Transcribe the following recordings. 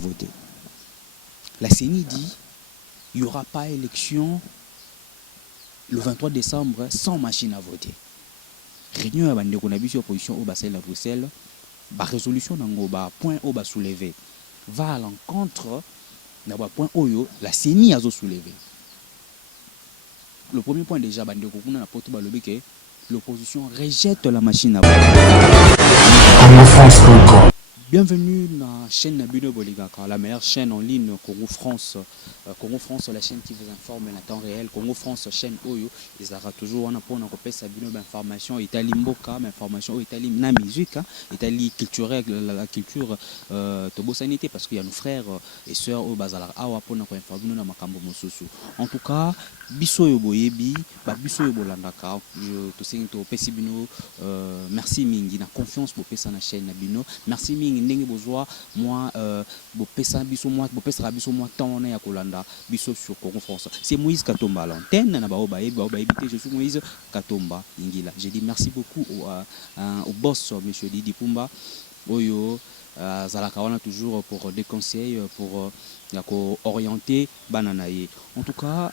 voter. La CENI dit il n'y aura pas élection le 23 décembre sans machine à voter. Réunion à bande konabisi opposition au bassin à Bruxelles, ba résolution nango ba point au bas soulevé va à l'encontre na ba point oyo la CENI a soulevé. Le premier point déjà bande kokuna na poto balobi que l'opposition rejette la machine à voter. Bienvenue dans la chaîne Nabino Boligaka, la meilleure chaîne en ligne Congo France. Congo France, la chaîne qui vous informe en temps réel. Congo France, chaîne Oyo. Ils auront toujours un apport dans Sabino d'information. Italie Mboka, information Italie na musique, Italie culturelle, la culture Tobo sanité parce qu'il y a nos frères et sœurs au Bazala Awa pour nous informer dans Makambo Mosusu. En tout cas, biso yo boyebi, ba biso yo bolandaka. Je te sais to pesibino merci mingi na confiance pour pesa na chaîne Nabino. Merci mingi ndenge bozwa moi bopesa biso moi bopesa biso moi temps na ya kolanda biso sur Congo France. C'est Moïse Katomba à l'antenne na baoba ebité je suis Moïse Katomba ingila. Je dis merci beaucoup au boss monsieur Didi Pumba oyo zalaka wana toujours pour des conseils pour orienter bananaye. En tout cas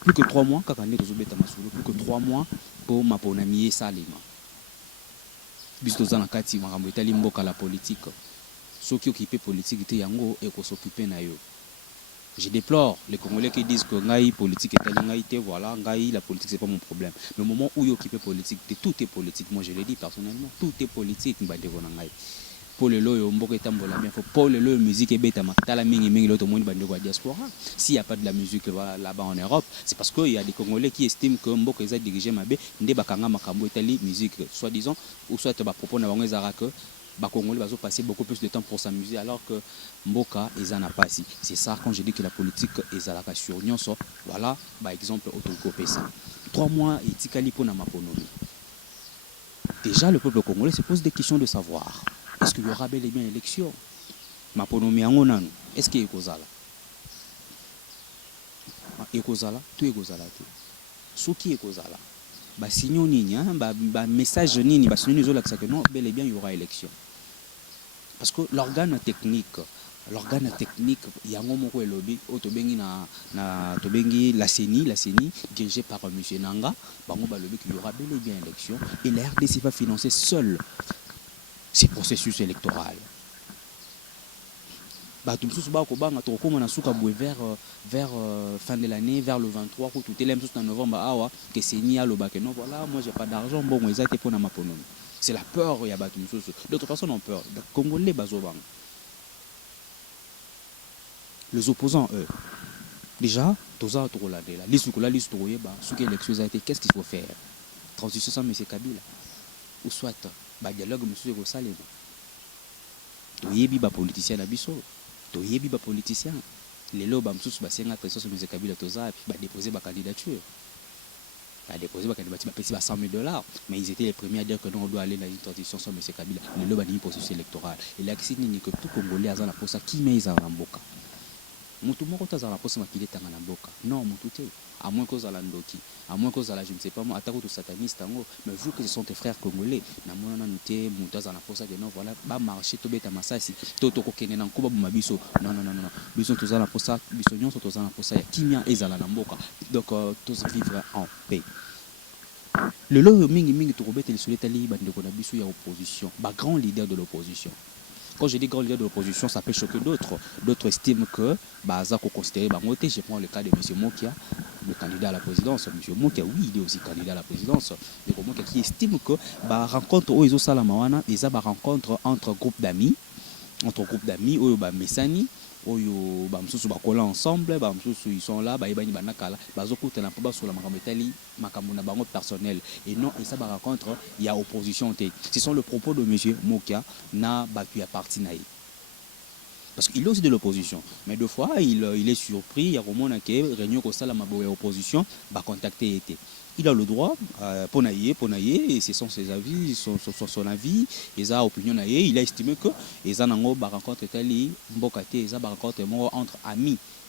plus que 3 mois kakande tozobeta masolo plus que 3 mois pour maponami salima. Biso za na kati makambo etali mboka la politique. Ceux qui occupent politique te yango et ko s'occuper na yo. Je déplore les Congolais qui disent que ngai politique etali ngai te voilà ngai la politique c'est pas mon problème. Mais au moment où ils occupent politique tout est politique. Moi je le dis personnellement tout est politique mbandeko na ngai. Pour le loyo mboka etambola bien faut pour le loyo musique ebeta matala mingi l'autre monde bandeko ya diaspora. S'il y a pas de la musique là-bas en Europe, c'est parce qu'il y a des Congolais qui estiment que mboka eza dirigé mabe nde bakanga makambo etali musique soi-disant ou soit ba propos na bango ezara que ba Congolais bazo passer beaucoup plus de temps pour s'amuser alors que mboka eza na pasi. C'est ça quand je dis que la politique ezalaka sur nyonso. Voilà par exemple autocopé ça. 3 mois etikali pona maponomi. Déjà le peuple congolais se pose des questions de savoir. Est-ce qu'il y aura bel et bien élection? Maponomi yango nanu. Est-ce qu'il y a ekozala? Ekozala, tout ekozala te. Soki ekozala. Ba signaux nini, ba message nini, ba signaux nini que non, bel et bien il y aura élection. Parce que l'organe technique, yango moko elobi otobengi na tobengi la CENI dirigée par monsieur Nanga, bango balobi qu'il y aura bel et bien élection et la RDC va financer seul ces processus électoraux. Bato msusu ba ko banga to ko na suka bwe vers fin de l'année vers le 23 ko tout est même en novembre awa que CENI a loba que non voilà moi j'ai pas d'argent bon ils étaient pour na maponomi. C'est la peur il y a bato msusu. D'autres personnes ont peur. Les Congolais bazo banga. Les opposants eux déjà toza to la de la liste ko la liste to yeba suka élection a été qu'est-ce qu'il faut faire? Transition sans monsieur Kabila ou soit ba dialogue monsieur ko salema. Toyebi ba politicien na biso. Toyebi ba politicien les loba msusu basenga pression sur monsieur Kabila toza puis ba déposer ba candidature. Ba déposer ba candidature ba pesi ba $100,000 mais ils étaient les premiers à dire que non on doit aller dans une transition sans monsieur Kabila. Les loba ni processus électoral. Et là qui ni que tout Congolais azana pour ça qui met za mboka. Mutu moko tazala posa makile tanga na mboka. Non mutu te. À moins que la ndoki, à moins que la je ne sais pas moi attaque tout sataniste mais vu que ce sont tes frères congolais na mona noté mutaza na posa que non voilà ba marché to beta masasi to ko kene na nkuba bumabiso non biso toza na posa biso nyonso toza na posa ya kimia ezala na mboka donc tous vivre en paix. Le lo mingi to kobeta lisolo tali bandeko na biso ya opposition ba grand leader de l'opposition. Quand je dis grand leader de l'opposition, ça peut choquer d'autres. D'autres estiment que Baza qu'on considère Bangote. Je prends le cas de M. Mokia, le candidat à la présidence. M. Mokia, oui, il est aussi candidat à la présidence. M. Mokia qui estime que la rencontre où ils ont salamawana, ils ont rencontre entre groupes d'amis, où Messani, où bamsusu bakola ensemble, bamsusu ils sont là, baibani banakala, bazokuta na poba sur la makambetali, makamuna bango personnel. Et non, et ça ba rencontre, il y a opposition. Ce sont le propos de M. Mokia na batu à parti naï. Parce qu'il est aussi de l'opposition. Mais deux fois, il est surpris, il y a au moins que réunion comme ça la maboue opposition, va contacter été. Il a le droit, pour naïe, et ce sont ses avis, son avis, et sa opinion naïe, il a estimé que les anango ba rencontre tali mbokate, les ba rencontre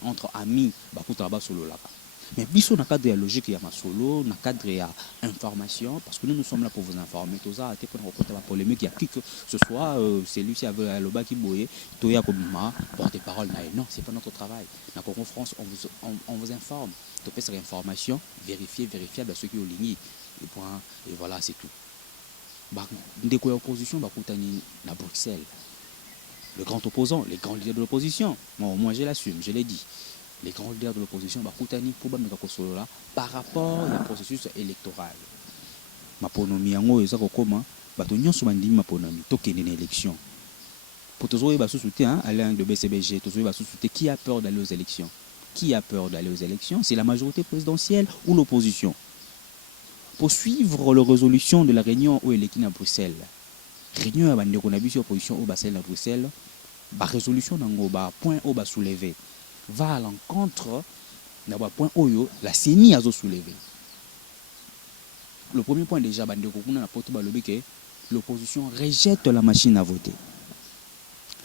entre amis, ba kuta ba sur le laka. Mais biso na cadre ya logique ya masolo, na cadre ya information, parce que nous sommes là pour vous informer. Tout ça, pour raconter la polémique, il y a qui que ce soit, celui-ci avec le bas qui bouillait, tout y a comme porte-parole. Non, c'est pas notre travail. Dans Congo France, on vous informe. Tu peux cette information, vérifiable à ceux qui ont ligné. Et voilà, c'est tout. Dès que l'opposition, à Bruxelles, le grand opposant, les grands leaders de l'opposition, moi je l'assume, je l'ai dit. Les grands leaders de l'opposition par rapport au processus électoral. Maponomi yango eza kokoma bato nyonso bandimi maponomi tokende na élection. Pour toujours ba soutien Alain de BCBG, toujours ba soutien qui a peur d'aller aux élections. Qui a peur d'aller aux élections? C'est la majorité présidentielle ou l'opposition. Pour suivre la résolution de la réunion où elle est à Bruxelles. Réunion à bandeko na biso opposition au Basel à Bruxelles, ba résolution nango ba point au ba soulever va à l'encontre d'un point où la CENI a soulevé. Le premier point déjà, l'opposition rejette la machine à voter.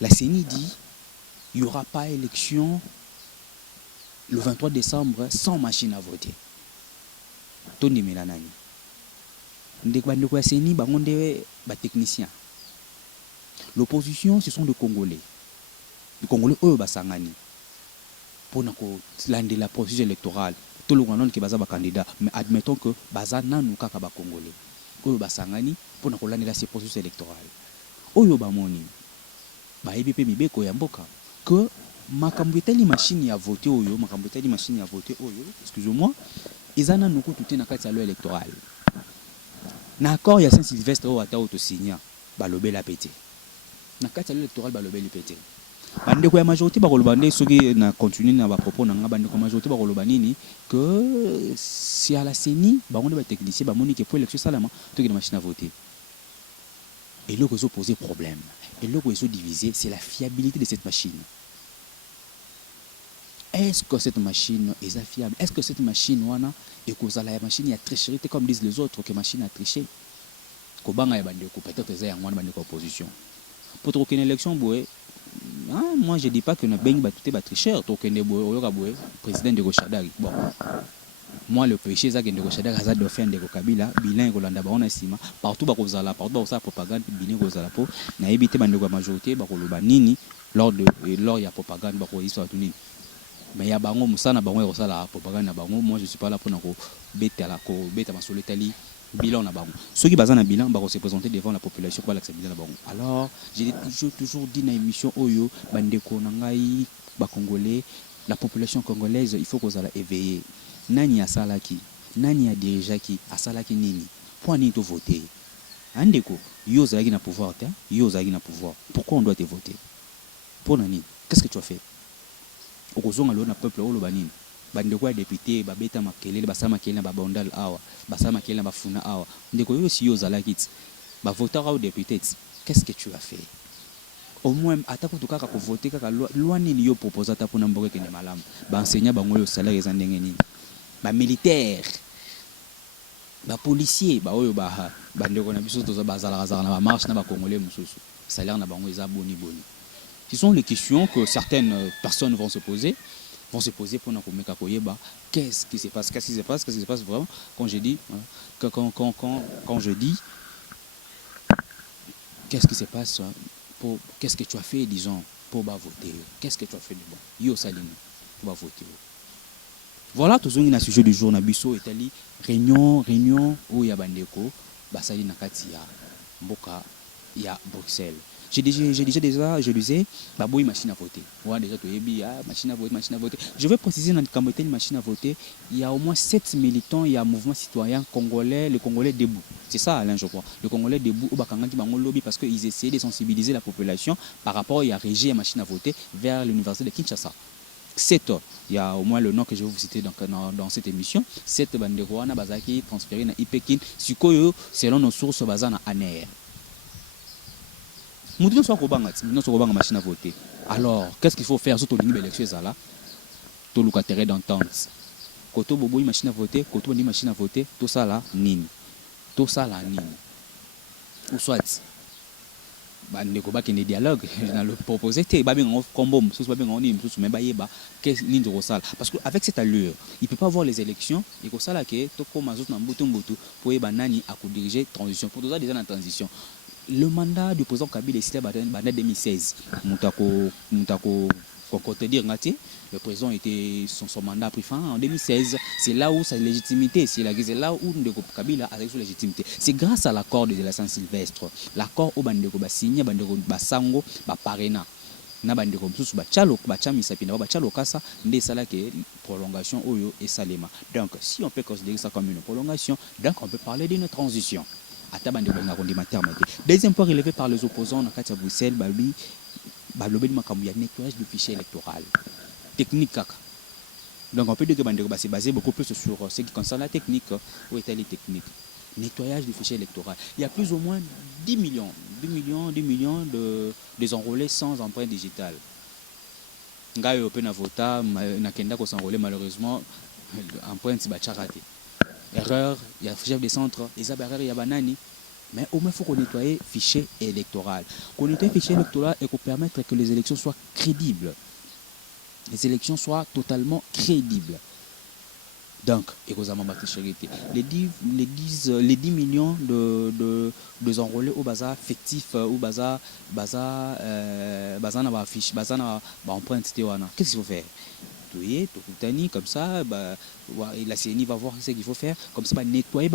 La CENI dit qu'il n'y aura pas élection le 23 décembre sans machine à voter. Tony Melanani. La CENI, les techniciens. L'opposition, ce sont des Congolais. Les Congolais, eux, Basangani. Pour la procédure électorale, tout le monde qui est candidat, mais admettons que baza nanu kaka ba Congolais. Oyo basangani pour la ces processus électoral. Oyo ba moni. Ba EBP mibeko ya mboka que makambeteli machine ya voter oyo, makambeteli machine ya voter oyo, excusez-moi, izana nuko tuté na kati ya loi électorale. Na accord ya Saint-Sylvestre o ata auto signa ba lobela pété. Na kati ya loi électorale ba lobeli pété. Bandeko ya majorité bakolobande soki na continuer na ba propos na nga bandeko majorité bakolobani que si à la CENI bango ba technicien ba moni que pour élection salama to que machine à voter. Et là que ça poser problème. Et là que ça diviser, c'est la fiabilité de cette machine. Est-ce que cette machine est fiable? Est-ce que cette machine wana et que la machine a tricherie comme disent les autres que machine a triché? Ko banga ya bandeko peut-être ça ya ngwana bandeko opposition. Pour trouver une élection boé. Moi je dis pas que nous avons tout tricheur, président de Gochadari. Bon, moi le péché c'est que de Gochadari a dauphin de Kabila, bilan Golanda Barona Sima, partout bakozala, partout ça propagande bilan Gozala po, na évité bande de majorité bakoloba nini lors il y a propagande bako histoire tout nini. Mais il y a bango musana bango la propagande na bango, moi je suis pas là pour nako beta la ko beta masolo tali. Bilan na bango. Ceux qui basent na bilan va se présenter devant la population pour l'accepter na bango. Alors, j'ai toujours dit dans l'émission Oyo, bandeko nangai ba congolais, la population congolaise, il faut qu'on soit éveillé. Nani a salaki, nani a dirigaki, a salaki nini. Pour nini to voter. Andeko, yo zaki na pouvoir ta, yo zaki na pouvoir. Pourquoi on doit te voter? Pour nani? Qu'est-ce que tu as fait? Okozonga lo na peuple o lo banini. Bandeko ya député babeta makelele basama makelele ba bondal awa basama makelele ba funa awa ndeko yo si yo zala kit ba voter au député qu'est-ce que tu as fait au moins atako to kaka ko voter kaka loi nini yo proposer ta pona mboke kende malamu ba enseignant bango yo salaire za ndenge nini ba militaire ba policier ba oyo ba bandeko na biso to za bazala na ba marche na ba congolais mususu salaire na bango eza boni. Ce sont les questions que certaines personnes vont se poser pour nous mettre à qu'est-ce qui se passe, qu'est-ce qui se passe vraiment quand je dis quand je dis qu'est-ce qui se passe pour qu'est-ce que tu as fait disons pour voter, qu'est-ce que tu as fait de bon yo salino pour voter. Voilà tout ce qui est sujet du jour na biso etali réunion où ya bandeko basali na kati ya mboka ya Bruxelles. Je disais, baboui machine à voter. Ouais, déjà, machine à voter. Je vais préciser dans le machine à voter, il y a au moins 7 militants, il y a un mouvement citoyen congolais, le Congolais debout. C'est ça, Alain, je crois. Le Congolais debout, au Bakanga qui lobby parce qu'ils essaient de sensibiliser la population par rapport à régie à machine à voter vers l'université de Kinshasa. 7, il y a au moins le nom que je vais vous citer dans cette émission. 7 banderoana bazaki transféré dans Ipekin, selon nos sources bazana ANR. Nous devons soit une machine à voter. Alors, qu'est-ce qu'il faut faire surtout une élection là? Tout le terrain d'entente. Quand on a une machine à voter, quand on a une machine à voter, tout ça là, nini. Tout ça là, nini. Ou soit, bandeko bakende dialogue na le proposé te babenga combo mosusu babenga nini mosusu me bayeba quelle ligne de kosala parce que avec cette allure il peut pas avoir les élections ekosala ke tokoma zoto na mbutu po yeba nani akodiriger transition pour toza déjà na transition. Le mandat du président Kabila est en 2016 mutako pour te dire le président était son mandat a pris fin en 2016. C'est là où sa légitimité, c'est là où Ndeko Kabila a sa légitimité. C'est grâce à l'accord de la Saint-Sylvestre, l'accord où Bandeko ba signé, Bandeko ba sango, ba parena. Na Bandeko msusu ba chalo, ba chamisa pina, ba chalo kasa, nde sala ke prolongation oyo et salema. Donc si on peut considérer ça comme une prolongation, donc on peut parler d'une transition. Deuxième point relevé par les opposants dans Katia Bruxelles, il y a nettoyage du fichier électoral. Technique. Donc on peut dire que c'est basé beaucoup plus sur ce qui concerne la technique. Où est-elle les techniques? Nettoyage du fichier électoral. Il y a plus ou moins 10 millions de désenrôlés sans empreinte digitale. Ngayo open avota na kenda ko s'enrôler malheureusement empreinte ba charate. Erreur, il y a chef de centre, il y a banani. Mais au moins, il faut qu'on nettoie le fichier électoral. Qu'on nettoie le fichier électoral et qu'on permette que les élections soient crédibles. Les élections soient totalement crédibles. Donc, les 10 millions de enrôlés au bazar fictif, au bazar fiche, bazar empreinte, qu'est-ce qu'il faut faire? Comme ça, la CNI va voir ce qu'il faut faire. Comme ça, nettoyer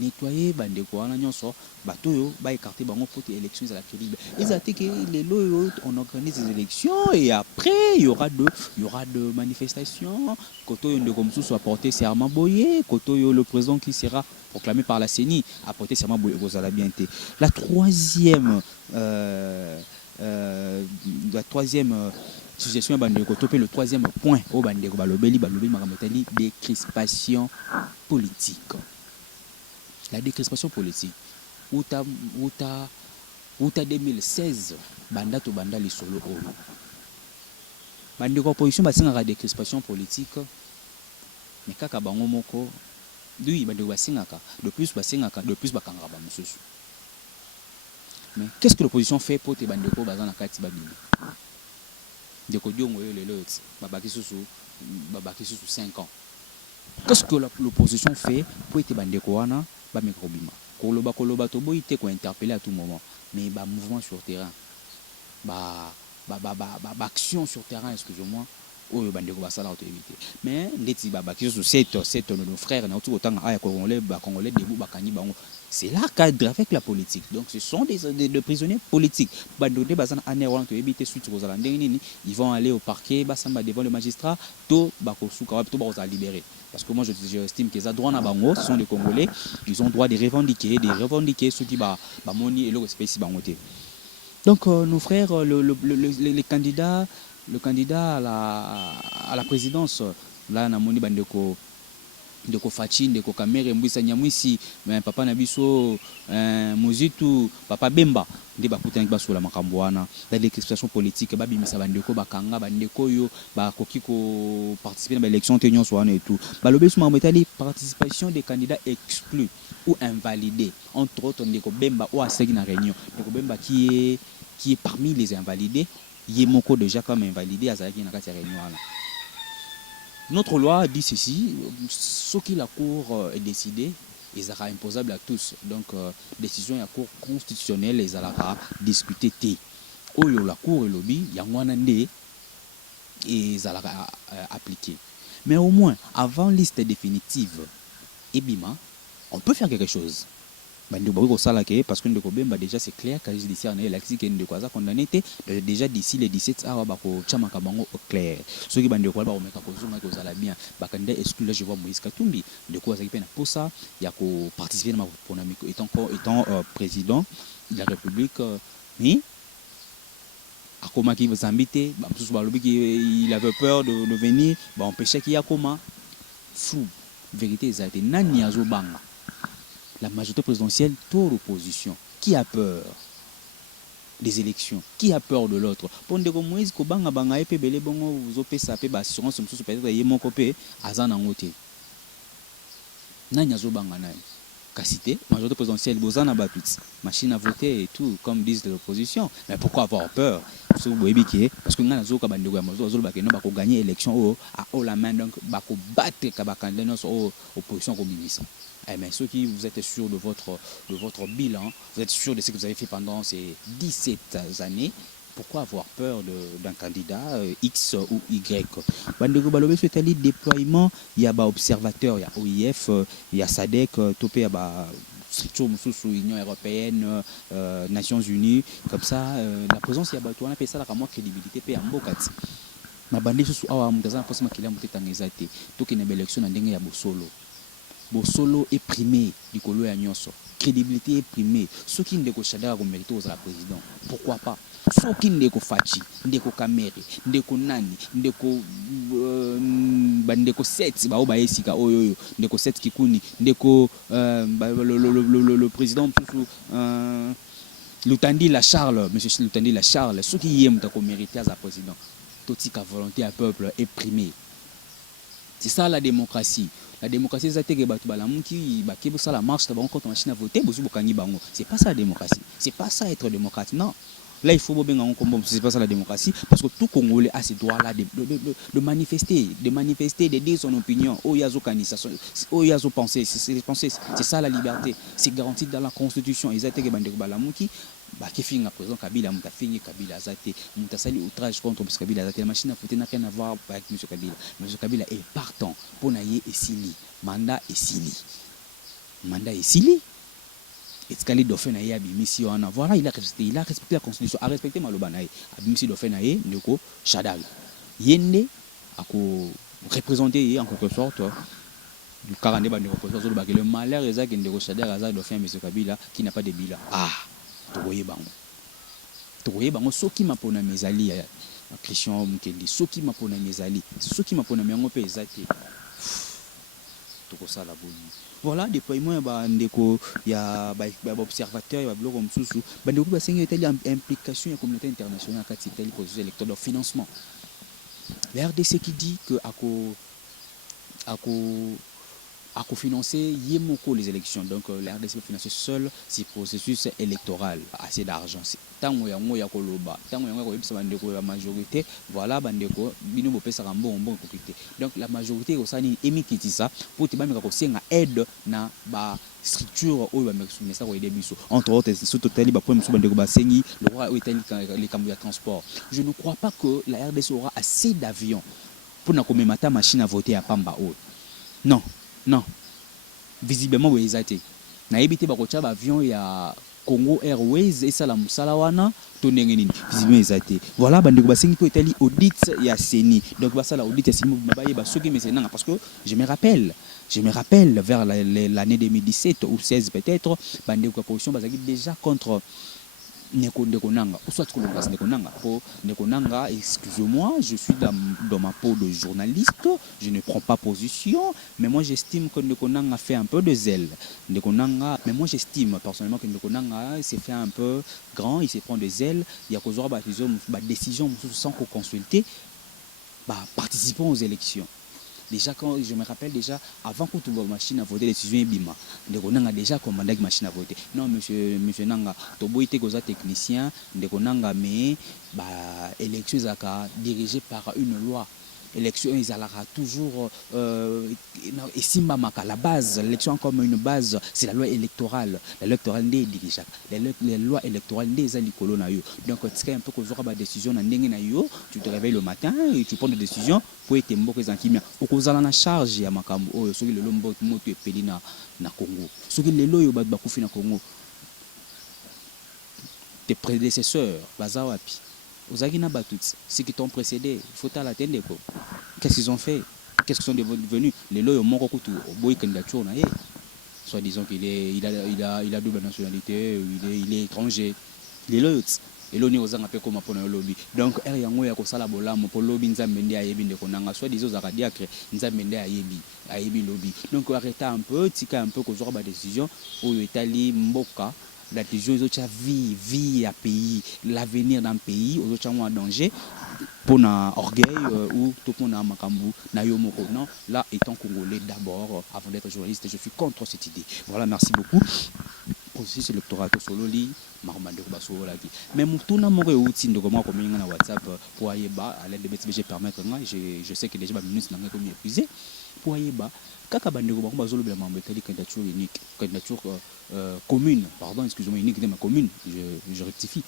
nettoyer bandeko wana nyonso batoyo ba écarter bango pour que les élections à la crédible. Ils attaquent les lots, on organise des élections et après il y aura de manifestations. Koto ndeko msusu soit porté serment boyé, koto le président qui sera proclamé par la CENI a porté serment boyé aux la bien. La troisième suggestion bandeko topé le troisième point au bandeko balobeli makamotali décrispation politique. La décrispation politique. Outa 2016, banda to banda les solo o. Bande opposition basinga la décrispation politique. Mais kaka bango moko, oui bande basinga ka, de plus bakanga ba mususu. Mais qu'est-ce que l'opposition fait pour te bande ko bazana kati babini? Deko diongo yo lelo babaki susu 5 ans. Qu'est-ce que l'opposition fait pour te bande ko wana? Koloba tobo ite ko interpeller à tout moment mais mouvement sur terrain action sur terrain excusez-moi oyo bandeko basala auto éviter mais ndeti babaki sur 7 nos frères na tout autant aya congolais debout bakani bango c'est là cadre avec la politique donc ce sont des prisonniers politiques bandone bazana anéro auto éviter suite aux alandeni ils vont aller au parquet basamba devant le magistrat to bakosuka to ba libérer. Parce que moi j'estime que les droits na bango sont des Congolais, ils ont droit de revendiquer ceux qui moni et le respect si bangoté. Donc nos frères les candidats à la présidence là na moni bandeko ndeko Fachi ndeko Kamere Mbwisa Nyamwisi papa na biso Mozitu papa Bemba nde bakutani basola makambo wana la décrispation politique babimisa bandeko bakanga bandeko yo bakoki ko participer dans l'élection te nyonso wana et tout balobi suma metali participation des candidats exclus ou invalidés entre autres ndeko Bemba ou asegi na réunion ndeko Bemba qui est parmi les invalidés yemoko déjà comme invalidé azaki na kati ya réunion wana. Notre loi dit ceci, ce que la Cour est décidé, il sera imposable à tous. Donc, décision de la Cour constitutionnelle, il sera discuté. Oyo la Cour et lobby, il y a un et il sera appliqué. Mais au moins, avant liste définitive, on peut faire quelque chose. Parce que déjà c'est clair que judiciaire est condamné déjà d'ici les 17 heures au clair ceux qui bande quoi bien exclu je vois Moïse Katumbi de quoi ça pour ça il y a participer étant président de la République mais à comment qui vous inviter il avait peur de venir empêcher qu'il y a comment fou vérité exacte nani azobanga la majorité présidentielle, toute l'opposition. Qui a peur des élections? Qui a peur de l'autre? Pour dire que Moïse Kobanga banga epe belé bongo vous opé sapé assurance peut-être yé mon copé azan angoté. Nani azo banga nai. Cacité, majorité présidentielle, Bozana Batut, machine à voter et tout, comme disent l'opposition. Mais pourquoi avoir peur? Parce que nous avons gagné l'élection à haut la main, donc nous battre l'opposition. Mais ceux qui vous êtes sûrs de votre bilan, vous êtes sûrs de ce que vous avez fait pendant ces 17 années, pourquoi avoir peur d'un candidat X ou Y? Bandego Balobe c'est le déploiement, il y a observateur, il y a OIF, il y a SADC, topé, il y a structure sous Union européenne, Nations Unies, comme ça, la présence il y a on appelle ça la crédibilité pe ambokati. Na bandi sous awa mutazana posi makila muteta te. Toki na élection na ndenge ya bosolo. Bosolo est primé du colo ya nyonso. Crédibilité est primée. Ceux qui ne Shadara comme mérite aux la président. Pourquoi pas? Ceux qui ne Fachi, ndeko Kamere, ndeko Nani, ndeko bandeko 7 ba oba esika oyo ndeko 7 kikuni, ndeko le président Lutandi la Charles, monsieur Lutandi la Charles, ceux qui aiment ta mérite à la président. Totika volonté à peuple est primée. C'est ça la démocratie. La démocratie, c'est que la marche contre machine à voter. C'est pas ça la démocratie. C'est pas ça être démocrate. Non. Là, il faut bien c'est pas ça la démocratie. Parce que tout Congolais a ce droit-là de manifester, de dire son opinion. Oh, il y a pensée. C'est ça la liberté. C'est garanti dans la Constitution. Ils étaient qui finit à présent Kabila, Mouta fini Kabila Zate, Mouta sali outrage contre M. Kabila Zate. La machine à voter n'a rien à voir avec M. Kabila. M. Kabila est partant pour naïe et Sili. Mandat et Sili. Et ce qu'il a fait naïe à Bimisi, voilà, il a respecté la Constitution, a respecté Malobanaï. À Bimisi, il a fait naïe, Ndeko Shadal. Yende a représenté en quelque sorte du 40 le malheur est que Ndeko Shadal a fait M. Kabila qui n'a pas de bilan. Ah! Toye bango soki mapona mezali ya Christian Mukendi soki mapona mezali soki mapona mengo pe ezate toko sala boni voilà déploiement ya bandeko ya observateur ya bloko msusu bandeko ba sengi etali implication ya communauté internationale kati tali processus électoral de financement. La RDC qui dit que à cofinancer Yemoko les élections. Donc la RDC peut financer seul ce processus électoral. Assez d'argent. Tant que y a Koloba, tant que y a la majorité, voilà, bandeko, bino bopé ça bon côté. Donc la majorité au sein émi qui dit ça pour te mettre aussi une aide na ba structure au ministère au début entre autres sous total ba point bandeko ba sengi le roi au les camions de transport. Je ne crois pas que la RDC aura assez d'avions pour na commettre machine à voter à Pamba. Non. Non, visiblement vous êtes. Na ebité bakocha avion ya Congo Airways et ça la musalawana tonengeni visiblement êtes. Voilà bandeko basengi po etali audit ya Seni. Donc ba ça la audit ya Seni babaye ba soki mais c'est non parce que je me rappelle vers l'année 2017 ou 16 peut-être bandeko opposition bazaki déjà contre Nekonanga, ou soit Nekonanga, excusez-moi, je suis dans ma peau de journaliste, je ne prends pas position, mais moi j'estime que Nekonanga fait un peu de zèle. Nekonanga, mais moi j'estime personnellement que Nekonanga s'est fait un peu grand, il s'est prend de zèle, il y a qu'aux autres décisions sans qu'on consulte, participons aux élections. Déjà, quand je me rappelle déjà, avant que tu vois machine à voter, les décisions Bima, on a déjà commandé la machine à voter. Non, monsieur Nanga, tu as été technicien, Nanga, mais l'élection est dirigée par une loi. L'élection ils allera toujours et simba maka la base l'élection comme une base c'est la loi électorale n'est dirigeable les lois électorales des alikolo na yo donc c'est un peu que zora ba décision na ndenge na yo tu te réveilles le matin et tu prends des décisions pour être mboka zankimia okozala na charge ya makambo oyo soki lelo moto epeli na Congo soki lelo yo ba kufi na Congo tes prédécesseurs baza wapi Ozagina Batut, ceux qui t'ont précédé, il faut t'attendre. Qu'est-ce qu'ils ont fait? Qu'est-ce qu'ils sont devenus? Les lois ont beaucoup de candidature. Soit disant qu'il a double nationalité, il est étranger. Les lois, et l'on est aux angles comme pour le lobby. Donc, il y a un salabola, mon lobby, Nzamende a yebi de Konanga, soit disons à Radiacre, Nzamende a yebi lobby. Donc, arrêtez un peu, tika un peu, qu'on aura des décisions, où Italie, Mboka. La décision aux autres vie à pays, l'avenir d'un pays, aux autres en danger. pour un orgueil ou tout pour un makambu na yo moko. Non, là étant congolais d'abord avant d'être journaliste, je suis contre cette idée. Voilà, merci beaucoup. Processus électoral to solo li marmande ko baso la ki. Mais mutuna moko outi ndoko moko kominga na WhatsApp pour ayeba à l'aide de BTBG permettre nga je sais que déjà ba minutes na nga ko épuisé pour ayeba kaka bandeko bango bazolo bela mambo etali candidature unique, candidature commune, pardon, excusez-moi, unique de ma commune, je rectifie.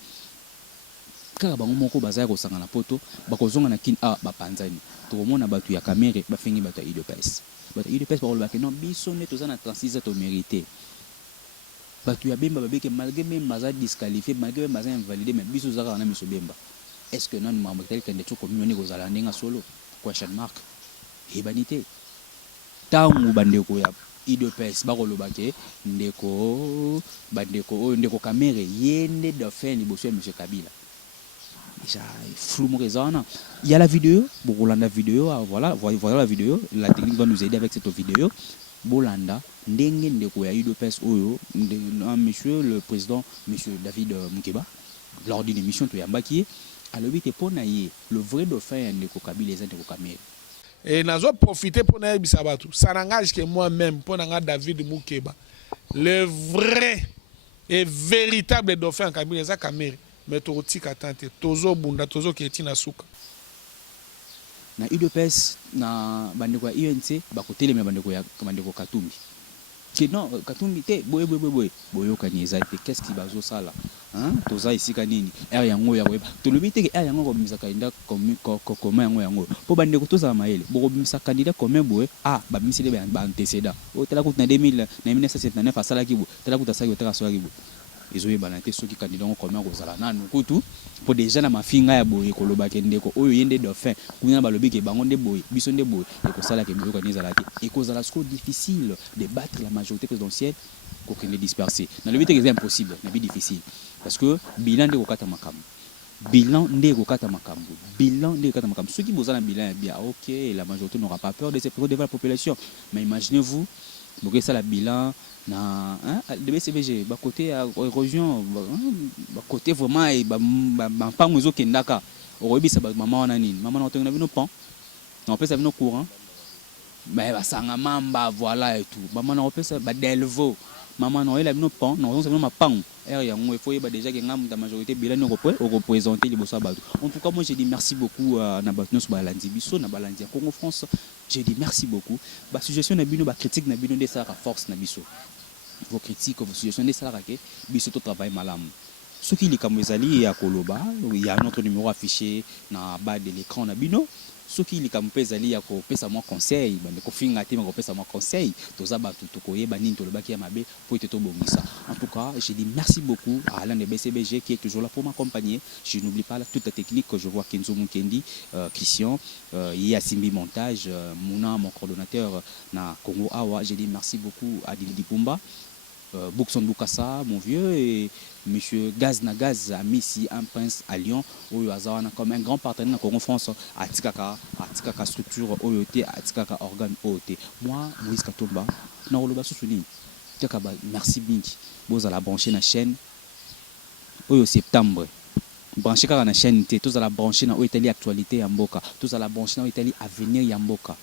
Kaka bango moko bazaya ko sanga na poto bakozonga na kin a bapanzani to mona batu ya kamere ba fengi batu ya UDPS. Batu UDPS ba ba ke non biso ne tozana 36 to mérité. Batu ya bemba babeke malgré même maza disqualifié, malgré même maza invalidé, mais biso zaka na miso bemba. Est-ce que non mambo tel candidature commune ne kozala ndenga solo? Question mark. Hebanité. Tangu bandeko ya UDPS bakoloba ke ndeko bandeko ndeko kamere yende dauphin liboso ya monsieur Kabila. Déjà flou morézana. Il y a la vidéo, Bolanda vidéo, voilà la vidéo, la technique va nous aider avec cette vidéo. Bolanda ndenge ndeko ya UDPS oyo monsieur le président monsieur David Mukeba lors d'une émission to yambaki alobi te pona ye le vrai dauphin ndeko Kabila les ndeko kamere. Et nous avons profité pour nous dire ça n'engage que moi-même, pour nous David Mukeba, le vrai et véritable dauphin Kabila za Kamere, mais tu oti katante, tozo bunda, tozo keti na suka. Na UDPS na bandeko ya UNC bakotele me bandeko Katumbi. Que non Katumbi te boyo kanyeza te qu'est-ce qui bazo sala hein toza ici kanini er yango ya weba to lobite ke er yango ko bimisa kandidat comme yango po bandeko toza maele boko bimisa candidat comme boye ba bimisile ba antécédent o tala ko na 1979 asala kibo tala ko tasaki otaka so kibo ezoye banate soki candidat comme ko zala nanu kutu po déjà na mafinga ya boye ko lobake ndeko oyo yende dauphin kuna balobi ke bango nde boye biso nde boye ko sala ke boyo kanisa te et ko zala sco difficile de battre la majorité présidentielle ko kende disperser na le but que c'est impossible na bi difficile parce que bilan de ko kata makambo bilan de ko kata makambo ceux qui bozana bilan bien OK la majorité n'aura pas peur de se présenter devant la population mais imaginez-vous donc ça la bilan na de BCBG ba côté érosion ba côté vraiment ba pango zo kendaka oyebisa ba mama wana nini mama na tengena bino pont na pesa bino courant mais ba sanga mamba voilà et tout mama na pesa ba delvo mama na ela bino pont na zo bino mapango er yango il faut yeba déjà que ngam da majorité bilan ko représenter liboso ba. En tout cas moi je dis merci beaucoup na batnos ba landi biso na balandi Congo France. Je dis merci beaucoup ba suggestion na bino ba critique na bino de ça force na biso. Vos critiques, vos suggestions, des salariés, biso to travail malam. Ce qui est comme ezali ya koloba, il y a notre numéro affiché na bas de l'écran na bino. Ce qui est comme ezali ya ko pesa moi conseil, bande ko finga te ko pesa moi conseil, toza ba to koyeba nini to lobaki ya mabe pour te bongisa. En tout cas, je dis merci beaucoup à Alain de BCBG qui est toujours là pour m'accompagner. Je n'oublie pas toute la technique que je vois Kenzo Mukendi, Christian, Simbi Montage, Mouna mon coordonnateur na Congo Awa. Je dis merci beaucoup à Didi Pumba. Boukson Boukassa, mon vieux, et monsieur Gaz Nagaz, Amissi, un prince à Lyon, où Azawana comme un grand partenaire dans Congo France, à Tikaka structure OET, à Tikaka organe OET. Moi, Moïse Katomba, Naroloba Sousouni, merci Binki, vous allez brancher la chaîne, au septembre. Brancher la chaîne, tous à la brancher dans l'Italie actualité Yamboka, tous à la brancher dans l'Italie avenir Yamboka.